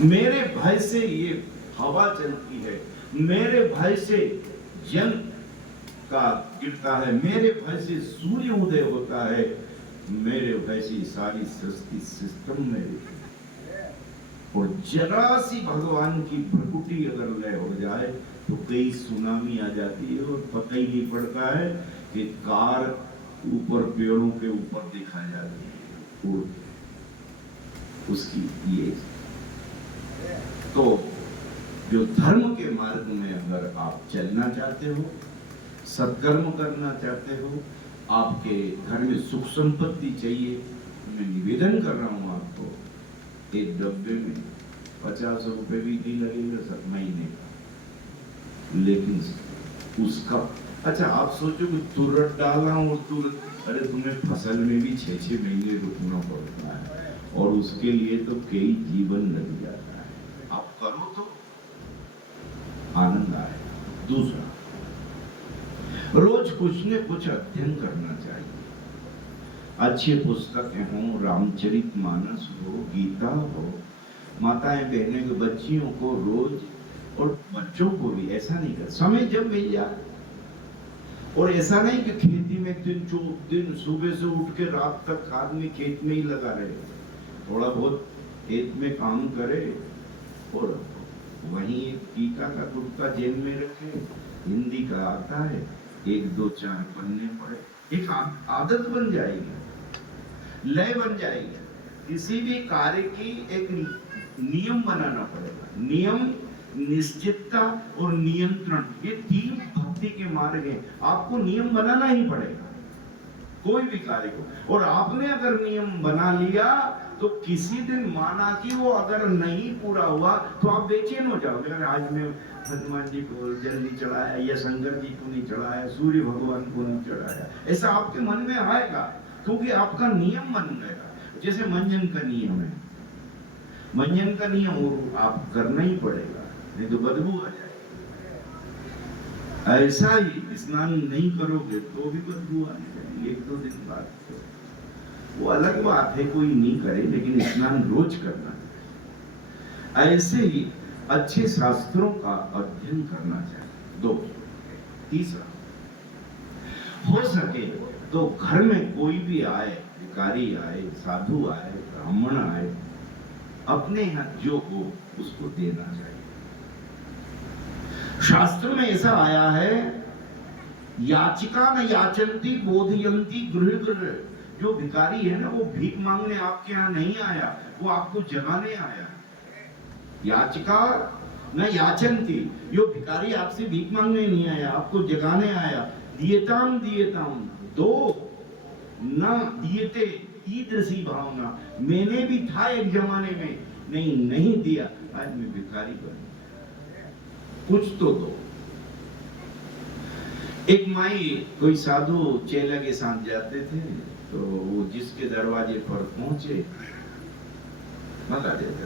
मेरे भय से ये हवा चलती है, मेरे भय से जन का गिरता है, मेरे भय से सूर्य उदय होता है, मेरे भय से सारी सृष्टि सिस्टम में रहती है। और जरा सी भगवान की प्रकृति अगर लय हो जाए तो कई सुनामी आ जाती है और पता ही नहीं पड़ता है कि कार ऊपर पेड़ों के ऊपर दिखा जाती है और उसकी ये। तो जो धर्म के मार्ग में अगर आप चलना चाहते हो, सत्कर्म करना चाहते हो, आपके घर में सुख संपत्ति चाहिए, मैं निवेदन कर रहा हूं आपको, एक डब्बे में 50 रुपए भी नहीं लगेगा सब महीने का, लेकिन उसका अच्छा आप सोचो कि तुरंत डाला और तुरंत, अरे तुम्हें फसल में भी 6-6 महीने रुकना पड़ता है और उसके लिए तो कई जीवन लग जाता है। आप करो तो आनंद आए। दूसरा, रोज कुछ न कुछ अध्ययन करना चाहिए। अच्छी पुस्तकें हों, रामचरितमानस हो, गीता हो, माताएं बहनें के बच्चियों को रोज, और बच्चों को भी ऐसा नहीं कर, समय जब मिल जाए। और ऐसा नहीं कि खेती में दिन सुबह से उठ के रात तक आदमी खेत में ही लगा रहे, थोड़ा बहुत खेत में काम करे और वहीं एक टीका का टुकड़ा जेब में रखे, हिंदी का आता है, 1-2-4 पन्ने पढ़े, एक आदत बन जाएगी, लय बन जाएगी। किसी भी कार्य की एक नियम बनाना पड़ेगा। नियम, निश्चितता और नियंत्रण, ये 3 भक्ति के मार्ग हैं। आपको नियम बनाना ही पड़ेगा कोई भी कार्य को। और आपने अगर नियम बना लिया तो किसी दिन माना कि वो अगर नहीं पूरा हुआ तो आप बेचैन हो जाओगे। अगर आज मैं हनुमान जी को जल नहीं चढ़ाया, या शंकर जी को नहीं चढ़ाया, सूर्य भगवान को नहीं चढ़ाया, ऐसा आपके मन में आएगा क्योंकि आपका नियम बन गया। जैसे मंजन का नियम है, मंजन का नियम वो आप करना ही पड़ेगा, नहीं तो बदबू आ जाएगी। ऐसा ही स्नान नहीं करोगे तो भी बदबू आने लगेगी 1-2 दिन बाद। वो अलग बात है, कोई नहीं करे, लेकिन स्नान रोज करना चाहिए। ऐसे ही अच्छे शास्त्रों का अध्ययन करना चाहिए। 2, तीसरा, हो सके तो घर में कोई भी आए, भिखारी आए, साधु आए, ब्राह्मण आए, अपने यहाँ जो हो उसको देना चाहिए। शास्त्र में ऐसा आया है, याचिका न याचंती बोधयंती गृह गृह। जो भिखारी है ना, वो भीख मांगने आपके यहाँ नहीं आया, वो आपको जगाने आया। याचिका न याचंती, जो भिखारी आपसे भीख मांगने नहीं आया, आपको जगाने आया। दियताम दियताम, दो न दियते ईदृशी भावना। मैंने भी था एक जमाने में, नहीं दिया, आज मैं भिखारी बन, कुछ तो दो। एक माई कोई साधु चेला के साथ जाते थे, तो वो जिसके दरवाजे पर पहुंचे भगा देते,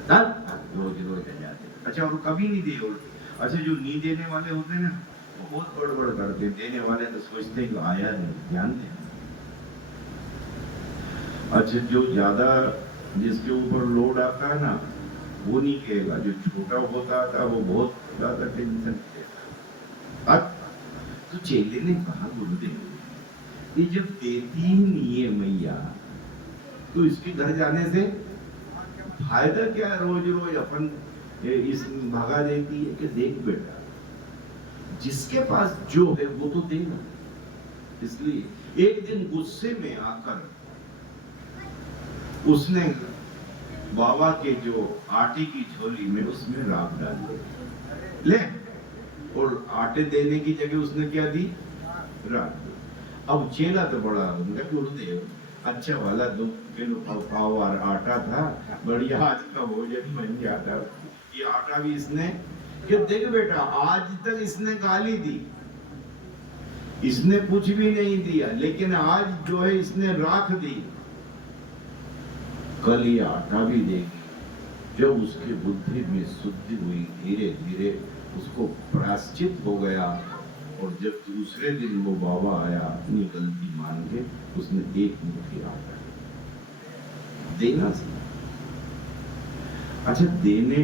रोज जाते। अच्छा, और कभी नहीं दे। अच्छा, जो नहीं देने वाले होते हैं ना, वो बहुत बड़बड़ करते, देने वाले तो सोचते हैं आया नहीं, ध्यान दें। अच्छा, जो ज्यादा जिसके ऊपर लोड आता है ना, वो नहीं कहेगा, जो छोटा होता था वो बहुत ज्यादा टेंशन देता। तो चेले ने कहा, गुरुदेव ये जब देती ही नहीं है मैया, तो इसके घर जाने से फायदा क्या? रोज रोज अपन इस भगा देती है। कि देख बेटा, जिसके पास जो है वो तो देना। इसलिए एक दिन गुस्से में आकर उसने बाबा के जो आटे की झोली में उसमें राख डाल दी, ले, और आटे देने की जगह उसने क्या दी? राख दी। अब चेला तो बड़ा उनका, गुरुदेव अच्छा वाला 2 किलो पाव और आटा था, बढ़िया आज का भोजन बन जाता। ये आटा भी इसने, कि देख बेटा, आज तक इसने गाली दी, इसने कुछ भी नहीं दिया, लेकिन आज जो है इसने राख दी, कल ये आटा भी देगी। जब उसकी बुद्धि में शुद्धि हुई, धीरे धीरे उसको प्रायश्चित हो गया, और जब दूसरे दिन वो बाबा आया अपनी गलती मान के, उसने 1 मुट्ठी आटा देना था। अच्छा, देने